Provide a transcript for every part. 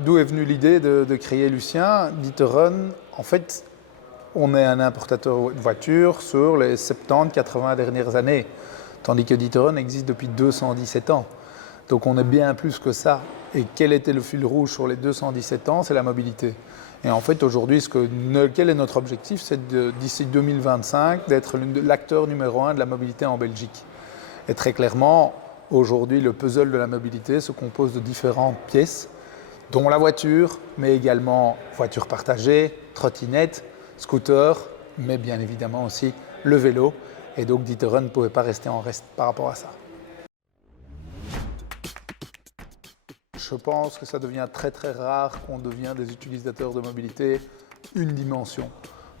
D'où est venue l'idée de créer Lucien? D'Ituren, en fait, on est un importateur de voitures sur les 70-80 dernières années, tandis que D'Ituren existe depuis 217 ans. Donc on est bien plus que ça. Et quel était le fil rouge sur les 217 ans? C'est la mobilité. Et en fait, aujourd'hui, quel est notre objectif? C'est d'ici 2025 d'être l'acteur numéro 1 de la mobilité en Belgique. Et très clairement, aujourd'hui, le puzzle de la mobilité se compose de différentes pièces, dont la voiture, mais également voiture partagée, trottinette, scooter, mais bien évidemment aussi le vélo. Et donc D'Ituren ne pouvait pas rester en reste par rapport à ça. Je pense que ça devient très très rare qu'on devienne des utilisateurs de mobilité une dimension.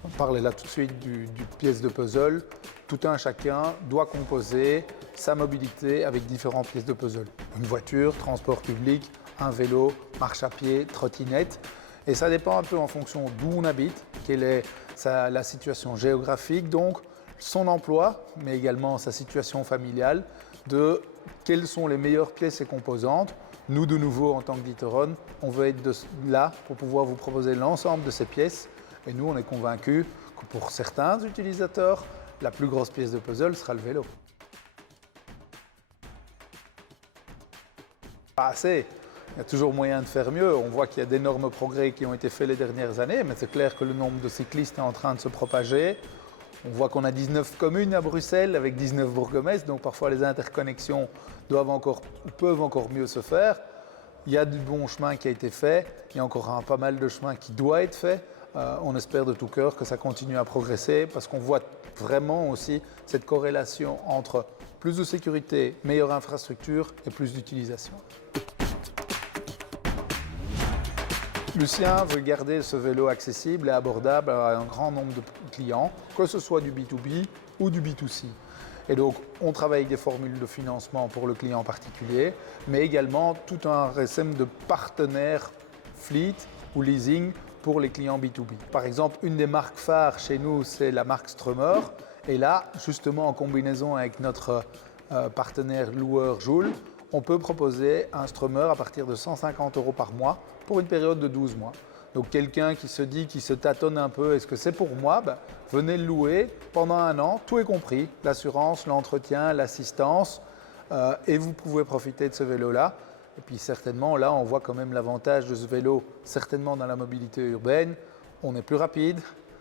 On parlait là tout de suite du pièce de puzzle. Tout un chacun doit composer sa mobilité avec différentes pièces de puzzle. Une voiture, transport public, un vélo, marche à pied, trottinette. Et ça dépend un peu en fonction d'où on habite, quelle est la situation géographique, donc son emploi, mais également sa situation familiale, de quelles sont les meilleures pièces et composantes. Nous, de nouveau, en tant que D'Ituren, on veut être là pour pouvoir vous proposer l'ensemble de ces pièces. Et nous, on est convaincus que pour certains utilisateurs, la plus grosse pièce de puzzle sera le vélo. Pas assez. Il y a toujours moyen de faire mieux. On voit qu'il y a d'énormes progrès qui ont été faits les dernières années, mais c'est clair que le nombre de cyclistes est en train de se propager. On voit qu'on a 19 communes à Bruxelles avec 19 bourgmestres, donc parfois les interconnexions peuvent encore mieux se faire. Il y a du bon chemin qui a été fait, il y a encore pas mal de chemin qui doit être fait. On espère de tout cœur que ça continue à progresser parce qu'on voit vraiment aussi cette corrélation entre plus de sécurité, meilleure infrastructure et plus d'utilisation. Lucien veut garder ce vélo accessible et abordable à un grand nombre de clients, que ce soit du B2B ou du B2C. Et donc, on travaille avec des formules de financement pour le client particulier, mais également tout un réseau de partenaires fleet ou leasing pour les clients B2B. Par exemple, une des marques phares chez nous, c'est la marque Strömer. Et là, justement, en combinaison avec notre partenaire loueur Joule, on peut proposer un Strömer à partir de 150 € par mois pour une période de 12 mois. Donc quelqu'un qui se dit, qui se tâtonne un peu, est-ce que c'est pour moi? Venez le louer pendant 1 an, tout est compris, l'assurance, l'entretien, l'assistance, et vous pouvez profiter de ce vélo-là. Et puis certainement, là, on voit quand même l'avantage de ce vélo, certainement dans la mobilité urbaine. On est plus rapide,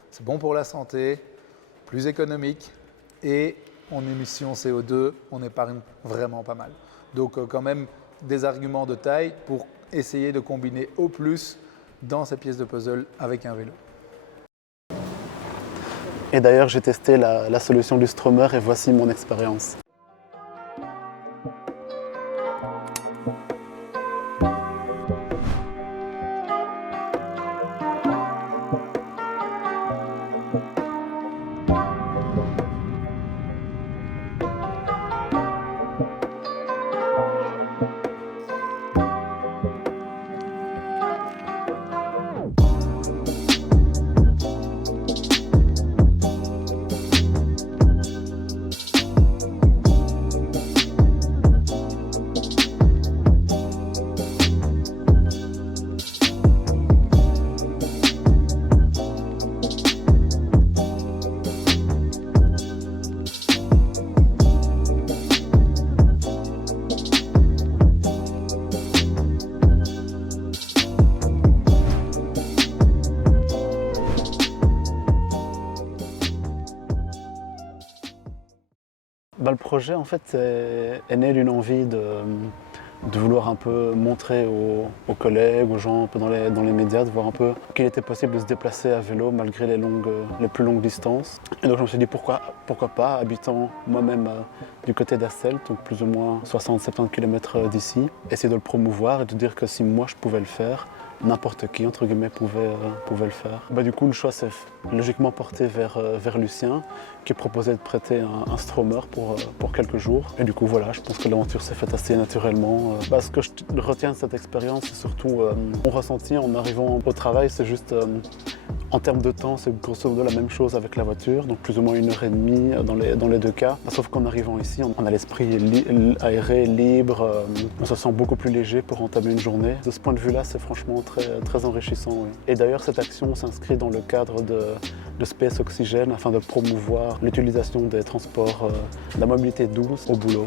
c'est bon pour la santé, plus économique, et en émissions CO2, on épargne vraiment pas mal. Donc quand même des arguments de taille pour essayer de combiner au plus dans ces pièces de puzzle avec un vélo. Et d'ailleurs, j'ai testé la solution du Strömer et voici mon expérience. Le projet en fait est né d'une envie de vouloir un peu montrer aux collègues, aux gens un peu dans les médias, de voir un peu qu'il était possible de se déplacer à vélo malgré les plus longues distances. Et donc je me suis dit pourquoi pas, habitant moi-même du côté d'Asselt, donc plus ou moins 60-70 km d'ici, essayer de le promouvoir et de dire que si moi je pouvais le faire, n'importe qui, entre guillemets, pouvait le faire. Du coup, le choix s'est logiquement porté vers Lucien, qui proposait de prêter un Strömer pour quelques jours. Et du coup, voilà, je pense que l'aventure s'est faite assez naturellement. Ce que je retiens de cette expérience, c'est surtout mon ressenti en arrivant au travail, c'est juste En termes de temps, c'est grosso modo la même chose avec la voiture, donc plus ou moins 1h30 dans les deux cas. Sauf qu'en arrivant ici, on a l'esprit aéré, libre, on se sent beaucoup plus léger pour entamer une journée. De ce point de vue-là, c'est franchement très enrichissant. Oui. Et d'ailleurs, cette action s'inscrit dans le cadre de Space Oxygène afin de promouvoir l'utilisation des transports, de la mobilité douce au boulot.